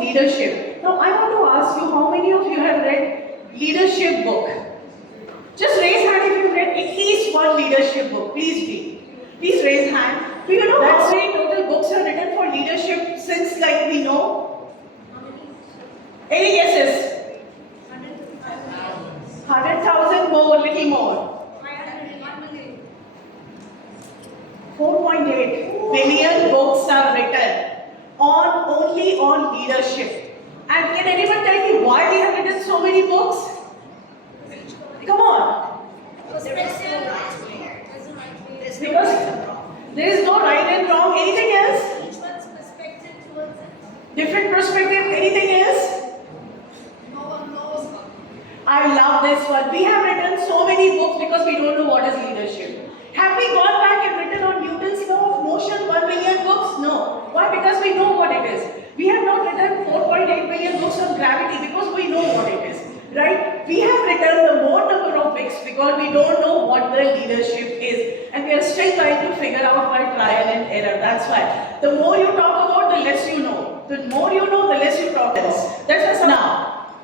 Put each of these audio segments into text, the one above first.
leadership. Now I want to ask you, how many of you have read leadership book? Just raise hand if you've read at least one leadership book. Please raise hand. Do you know how many total books are written for leadership since we know? Any guesses? 100,000 more, little more. 4.8 billion books are written only on leadership. And can anyone tell me why we have written so many books? Come on. Because there is no right and wrong. Anything else? Each one's perspective towards it. Different perspective. Anything else? No one knows. I love this one. We have written so many books because we don't know what is leadership. Have we gone back and written on Newton's law of motion 1 billion books? No. Why? Because we know what it is. We have not written 4.8 billion books on gravity because we know what it is. Right? We have written the more number of books because we don't know what the leadership is. And we are still trying to figure out by trial and error. That's why. The more you talk about, the less you know. The more you know, the less you talk. That's why now,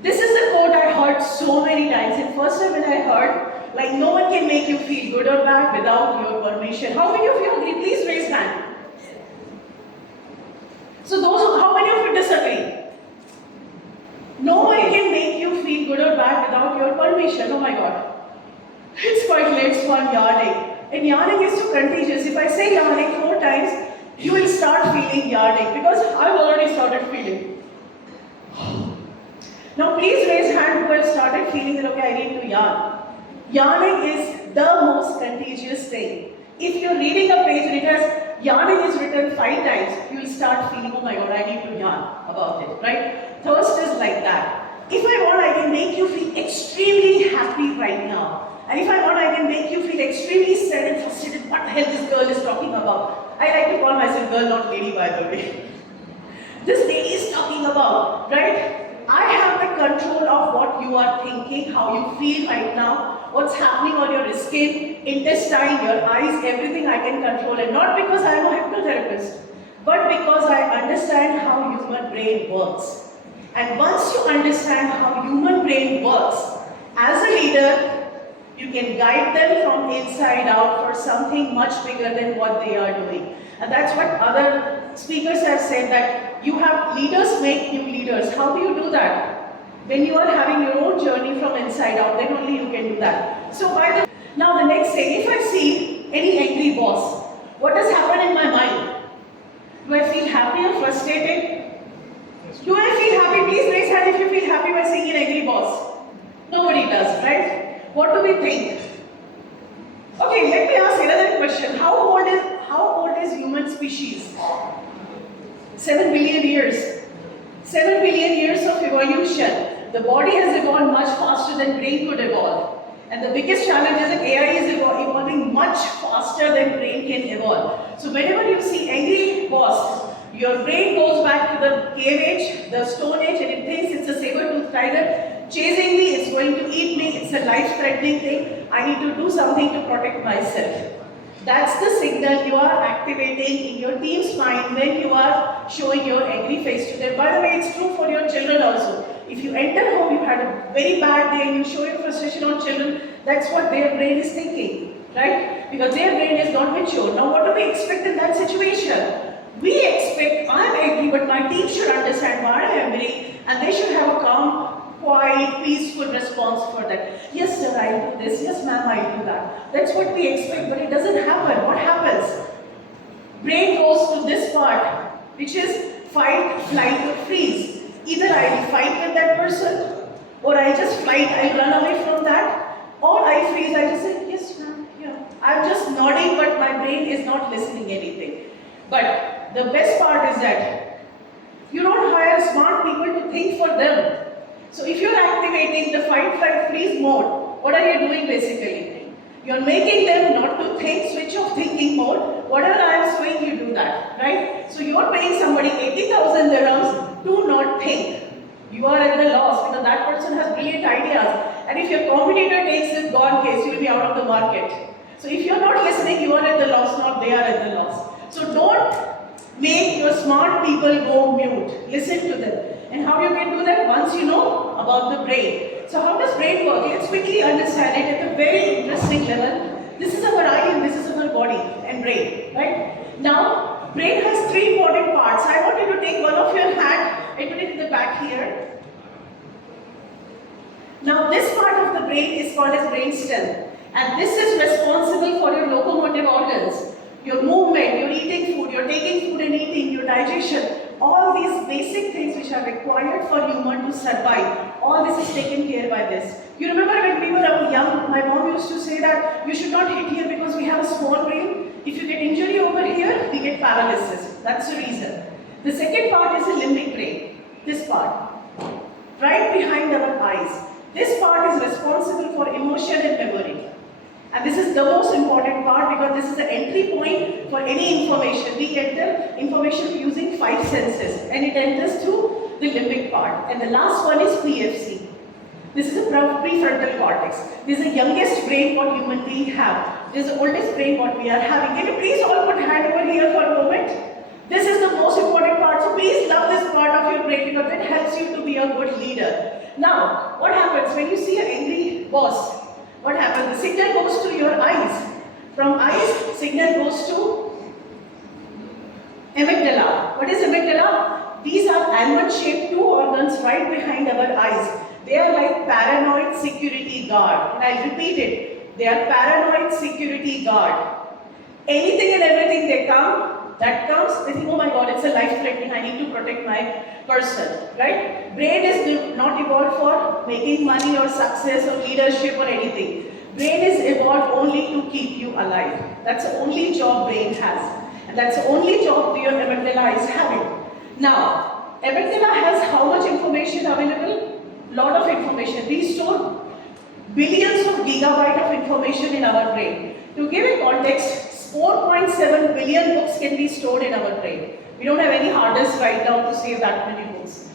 this is the quote I heard so many times. And first time when I heard, no one can make you feel good or bad without your permission. How many of you agree? Please raise hand. So how many of you disagree? No one can make you feel good or bad without your permission. Oh my God. It's quite late, so I'm yawning. And yawning is too contagious. If I say yawning 4 times, you will start feeling yawning because I've already started feeling. Now please raise hand who have started feeling that, okay, I need to yawn. Yawning is the most contagious thing. If you're reading a page and it has yawning is written 5 times, you will start feeling, oh my God, I need to yawn about it, right? Thirst is like that. If I want, I can make you feel extremely happy right now. And if I want, I can make you feel extremely sad and frustrated. What the hell this girl is talking about? I like to call myself girl, not lady, by the way. This lady is talking about, right? I have the control of what you are thinking, how you feel right now, what's happening on your skin, intestine, your eyes, everything I can control. And not because I am a hypnotherapist, but because I understand how human brain works. And once you understand how human brain works, as a leader, you can guide them from inside out for something much bigger than what they are doing. And that's what other speakers have said, that you have leaders make new leaders. How do you do that? When you are having your own journey from inside out, then only you can do that. So now the next thing, if I see any angry boss, what does happen in my mind? Do I feel happy or frustrated? Do I feel happy? Please raise hand if you feel happy by seeing an angry boss. Nobody does, right? What do we think? Okay, let me ask another question. How old is human species? 7 billion years. 7 billion years of evolution. The body has evolved much faster than brain could evolve. And the biggest challenge is that AI is evolving much faster than brain can evolve. So whenever you see angry boss, your brain goes back to the cave age, the stone age, and it thinks it's a saber-toothed tiger chasing me, it's going to eat me, it's a life-threatening thing. I need to do something to protect myself. That's the signal you are activating in your team's mind when you are showing your angry face to them. By the way, it's true for your children also. If you enter home, you had a very bad day and you show your frustration on children, that's what their brain is thinking, right? Because their brain is not mature. Now what do we expect in that situation? We expect, I'm angry, but my team should understand why I am angry and they should have a calm, quiet, peaceful response for that. Yes sir, I'll do this. Yes ma'am, I'll do that. That's what we expect, but it doesn't happen. What happens? Brain goes to this part, which is fight, flight, or freeze. Either I'll fight with that person, or I just flight, I'll run away from that, or I freeze, I just say, yes ma'am, yeah. I'm just nodding, but my brain is not listening anything. But the best part is that you don't hire smart people to think for them. So if you're activating the fight, flight, freeze mode, what are you doing basically? You're making them not to think, switch off thinking mode. Whatever I am saying, you do that, right? So you're paying somebody 80,000 dirhams to not think. You are at the loss because that person has brilliant ideas. And if your competitor takes this gone case, you'll be out of the market. So if you're not listening, you are at the loss, not they are at the loss. So don't make your smart people go mute. Listen to them. And how you can do that? Once you know about the brain. So how does brain work? Let's quickly understand it at a very interesting level. This is our eye and this is our body and brain, right? Now, brain has three important parts. I want you to take one of your hand and put it in the back here. Now, this part of the brain is called as brainstem, and this is responsible for your locomotive organs, your movement, your eating food, your taking food and eating, your digestion, all these basic things which are required for human to survive. All this is taken care by this. You remember when we were young, my mom used to say that you should not hit here because we have a small brain. If you get injury over here, we get paralysis. That's the reason. The second part is the limbic brain. This part, right behind our eyes. This part is responsible for emotion and memory. And this is the most important part because this is the entry point for any information. We enter information using 5 senses and it enters through the limbic part. And the last one is PFC. This is a prefrontal cortex. This is the youngest brain what human beings have. This is the oldest brain what we are having. Can you please all put hand over here for a moment? This is the most important part. So please love this part of your brain because it helps you to be a good leader. Now, what happens when you see an angry boss? What happens? The signal goes to your eyes. From eyes, signal goes to amygdala. What is amygdala? These are almond-shaped 2 organs right behind our eyes. They are like paranoid security guard. And I'll repeat it. They are paranoid security guard. Anything and everything that comes, they think, oh my God, it's a life threatening, I need to protect my person, right? Brain is not evolved for making money or success or leadership or anything. Brain is evolved only to keep you alive. That's the only job brain has. And that's the only job your amygdala is having. Now, amygdala has how much information available? Lot of information. We store billions of gigabytes of information in our brain. To give a context, 4.7 billion books can be stored in our brain. We don't have any hard disk right now to save that many books.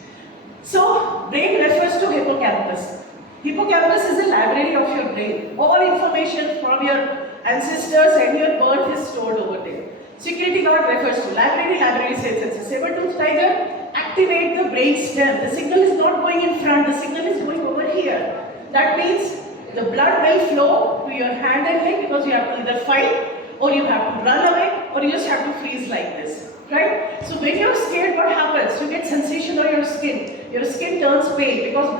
So, brain refers to hippocampus. Hippocampus is the library of your brain. All information from your ancestors and your birth is stored over there. Security guard refers to library says it's a saber-toothed tiger. Activate the brain stem. The signal is not going in front, the signal is going over here. That means the blood will flow to your hand and leg because you have to either fight or you have to run away, or you just have to freeze like this, right? So when you're scared, what happens? You get sensation on your skin. Your skin turns pale because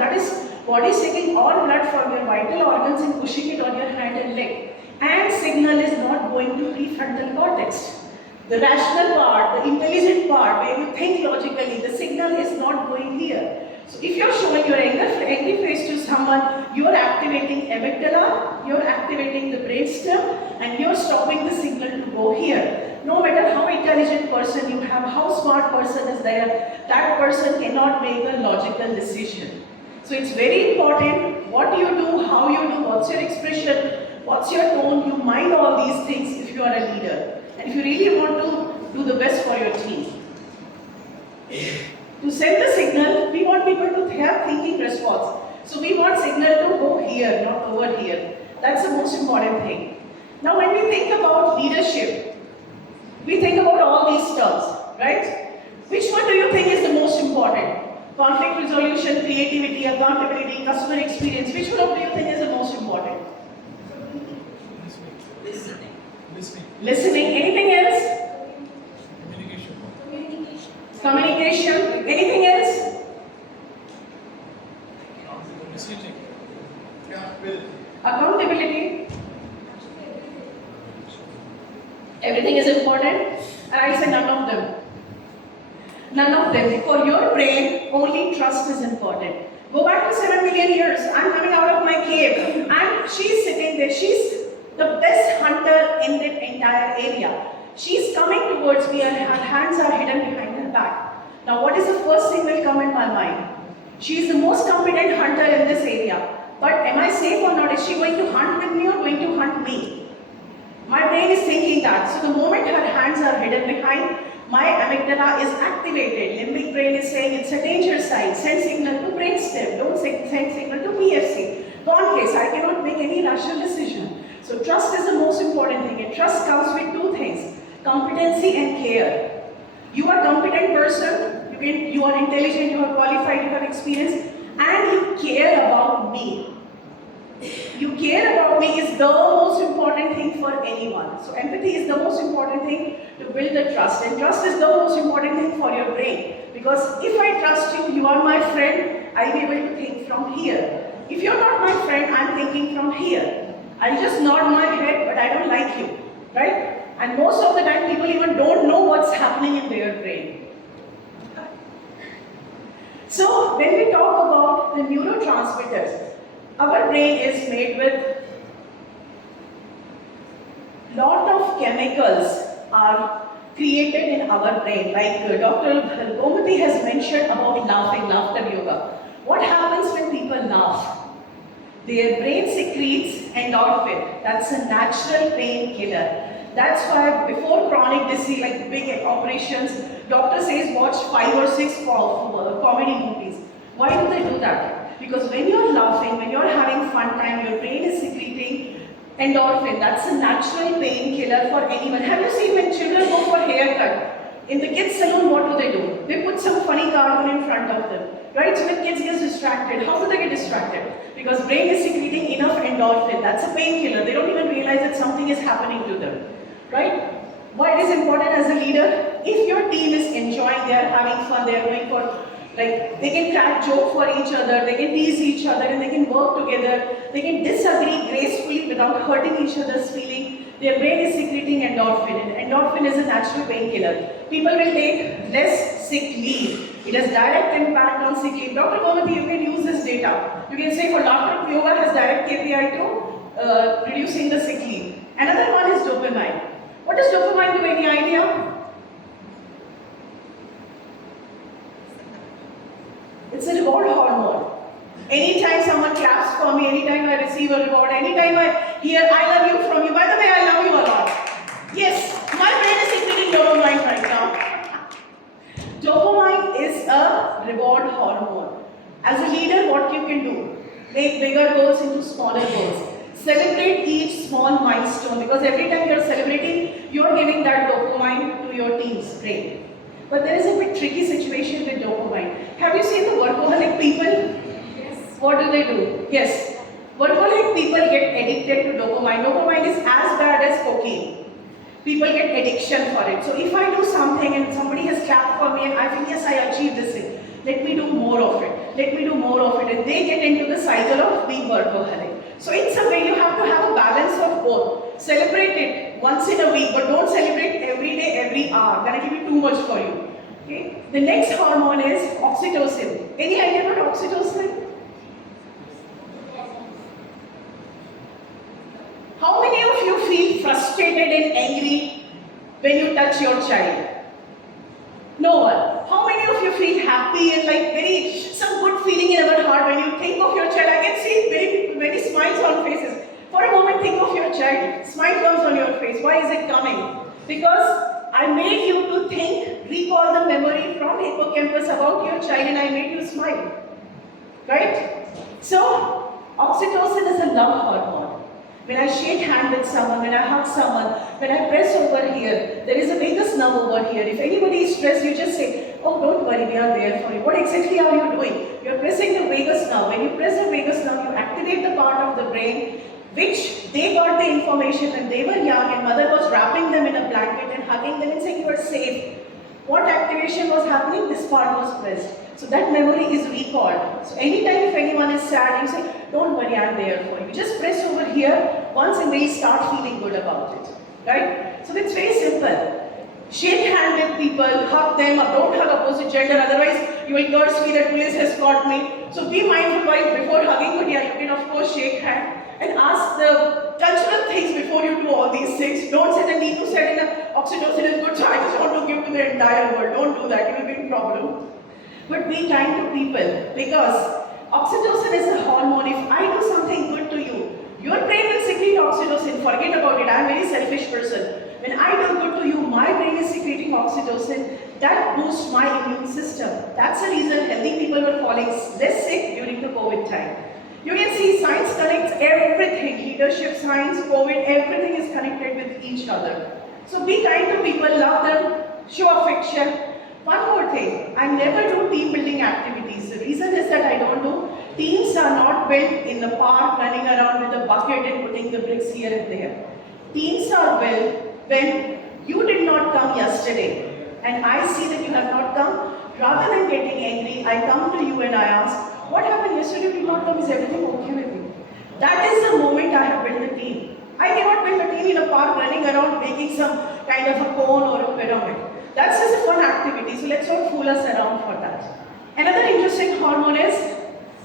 body is taking all blood from your vital organs and pushing it on your hand and leg. And signal is not going to prefrontal cortex. The rational part, the intelligent part, where you think logically, the signal is not going here. So if you're showing your angry face to someone, you're activating amygdala, you're activating the brainstem, and you're stopping the signal to go here. No matter how intelligent person you have, how smart person is there, that person cannot make a logical decision. So it's very important what you do, how you do, what's your expression, what's your tone. You mind all these things if you are a leader. And if you really want to do the best for your team. To send the signal, we want people to have thinking response. So we want signal to go here, not over here. That's the most important thing. Now when we think about leadership, we think about all these terms, right? Which one do you think is the most important? Conflict resolution, creativity, accountability, customer experience. Which one do you think is the most important? Listening. Anything else? Communication. Anything else? Accountability. Everything is important. And I say none of them. None of them. For your brain, only trust is important. Go back to 7 million years. I'm coming out of my cave. And she's sitting there. She's the best hunter in the entire area. She's coming towards me and her hands are hidden behind her back. Now what is the first thing will come in my mind? She is the most competent hunter in this area. But am I safe or not? Is she going to hunt with me or going to hunt me? My brain is thinking that. So the moment her hands are hidden behind, my amygdala is activated. Limbic brain is saying it's a danger sign. Send signal to brainstem. Don't send signal to PFC. Gone case, I cannot make any rational decision. So trust is the most important thing. And trust comes with 2 things. Competency and care. You are a competent person, you are intelligent, you are qualified, you have experience, and you care about me. You care about me is the most important thing for anyone. So empathy is the most important thing to build the trust. And trust is the most important thing for your brain. Because if I trust you, you are my friend, I'll be able to think from here. If you're not my friend, I'm thinking from here. I'll just nod my head, but I don't like you. Right? And most of the time, people even don't know what's happening in their brain. So when we talk about the neurotransmitters, our brain is made with lot of chemicals are created in our brain. Like Dr. Gomati has mentioned about laughing, laughter yoga. What happens when people laugh? Their brain secretes endorphin. That's a natural painkiller. That's why before chronic disease, like big operations, doctor says watch 5 or 6 comedy movies. Why do they do that? Because when you're laughing, when you're having fun time, your brain is secreting endorphin. That's a natural painkiller for anyone. Have you seen when children go for haircut? In the kids salon, what do? They put some funny cartoon in front of them. Right? So the kids get distracted. How do they get distracted? Because brain is secreting enough endorphin. That's a painkiller. They don't even realize that something is happening to them. Right? Why it is important as a leader? If your team is enjoying, they are having fun, they are going for, like, they can crack joke for each other, they can tease each other, and they can work together, they can disagree gracefully without hurting each other's feeling. Their brain is secreting endorphin, and endorphin is a natural painkiller. People will take less sick leave. It has direct impact on sick leave. Dr. Gomati, you can use this data. You can say for laughter yoga has direct KPI to reducing the sick leave. Another one is dopamine. What does dopamine do? Any idea? It's a reward hormone. Anytime someone claps for me, anytime I receive a reward, anytime I hear I love you from you, by the way, I love you a lot. Yes, my brain is secreting dopamine right now. Dopamine is a reward hormone. As a leader, what you can do? Make bigger goals into smaller goals. Celebrate each small milestone, because every time you're celebrating, you're giving that dopamine to your team's brain. But there is a bit tricky situation with dopamine. Have you seen the workaholic people? Yes. What do? Yes. Workaholic people get addicted to dopamine. Dopamine is as bad as cocaine. People get addiction for it. So if I do something and somebody has clapped for me and I think, yes, I achieved this thing, let me do more of it. Let me do more of it. And they get into the cycle of being workaholic. So in some way, you have to have a balance of both. Celebrate it once in a week, but don't celebrate every day, every hour. That will be too much for you. Okay? The next hormone is oxytocin. Any idea about oxytocin? How many of you feel frustrated and angry when you touch your child? No one. How many of you feel happy and like some good feeling in our heart when you think of your child? I can see many smiles on faces. For a moment, think of your child. Smile comes on your face. Why is it coming? Because I made you to think, recall the memory from hippocampus about your child, and I made you smile. Right? So, oxytocin is a love hormone. When I shake hand with someone, when I hug someone, when I press over here, there is a vagus nerve over here. If anybody is stressed, you just say, oh, don't worry, we are there for you. What exactly are you doing? You are pressing the vagus nerve. When you press the vagus nerve, you activate the part of the brain which they got the information when they were young and mother was wrapping them in a blanket and hugging them and saying, you are safe. What activation was happening? This part was pressed. So that memory is recalled. So anytime if anyone is sad, you say, don't worry, I'm there for you. Just press over here once and they start feeling good about it. Right? So it's very simple. Shake hand with people, hug them, or don't hug opposite gender, otherwise you will curse me that police has caught me. So be mindful while before hugging, but yeah, you can of course shake hand and ask the cultural things before you do all these things. Don't say that Neetu said oxytocin is good, so I just want to give to the entire world. Don't do that, it will be a problem. But be kind to people, because oxytocin is a hormone. If I do something good to you, your brain will secrete oxytocin. Forget about it. I'm a very selfish person. When I do good to you, my brain is secreting oxytocin. That boosts my immune system. That's the reason healthy people were falling less sick during the COVID time. You can see science connects everything. Leadership, science, COVID, everything is connected with each other. So be kind to people, love them, show affection. I never do team building activities. The reason is that I don't do. Teams are not built in the park running around with a bucket and putting the bricks here and there. Teams are built when you did not come yesterday and I see that you have not come. Rather than getting angry, I come to you and I ask, what happened yesterday? You did not come. Is everything okay with you? That is the moment I have built a team. I cannot build a team in a park running around making some kind of a cone or a pyramid. That's just a fun activity, so let's not fool us around for that. Another interesting hormone is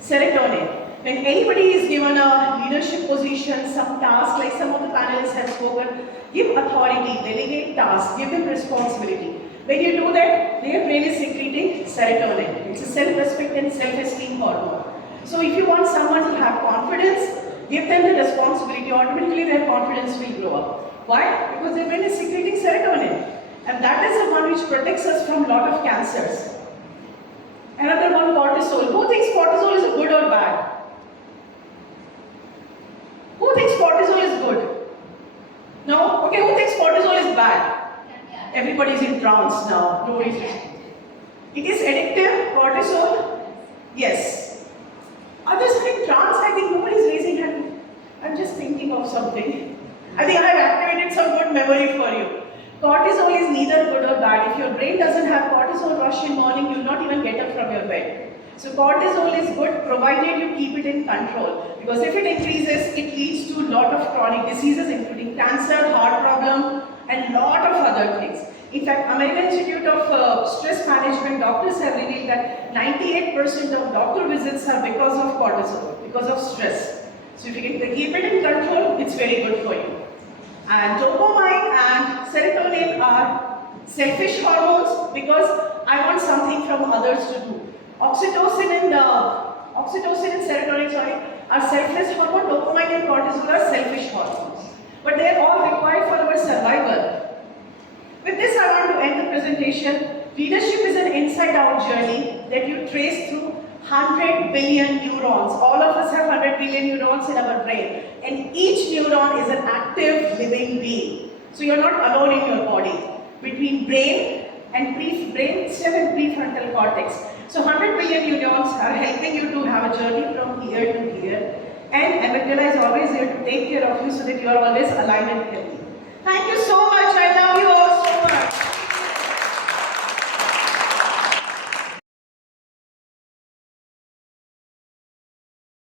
serotonin. When anybody is given a leadership position, some task, like some of the panelists have spoken, give authority, delegate tasks, give them responsibility. When you do that, their brain is secreting serotonin. It's a self-respect and self-esteem hormone. So if you want someone to have confidence, give them the responsibility, automatically their confidence will grow up. Why? Because their brain is secreting serotonin. And that is the one which protects us from a lot of cancers. Another one, cortisol. Who thinks cortisol is good or bad? Who thinks cortisol is good? No? Okay, who thinks cortisol is bad? Everybody is in trance now. Nobody's listening. It is addictive, cortisol? Yes. Others are in trance. I think nobody is raising hand. I'm just thinking of something. I think I have activated some good memory for you. Cortisol is neither good or bad. If your brain doesn't have cortisol rush in morning, you will not even get up from your bed. So cortisol is good provided you keep it in control. Because if it increases, it leads to a lot of chronic diseases including cancer, heart problem and lot of other things. In fact, American Institute of Stress Management doctors have revealed that 98% of doctor visits are because of cortisol, because of stress. So if you can keep it in control, it's very good for you. And dopamine and serotonin are selfish hormones because I want something from others to do. Oxytocin and serotonin, are selfless hormones. Dopamine and cortisol are selfish hormones. But they are all required for our survival. With this, I want to end the presentation. Leadership is an inside-out journey that you trace through 100 billion neurons. All of us have 100 billion neurons in our brain. And each neuron is an active living being. So you're not alone in your body. Between brain and brainstem and prefrontal cortex. So 100 billion neurons are helping you to have a journey from here to here. And amygdala is always here to take care of you so that you are always alive and healthy. Thank you so much. I love you all.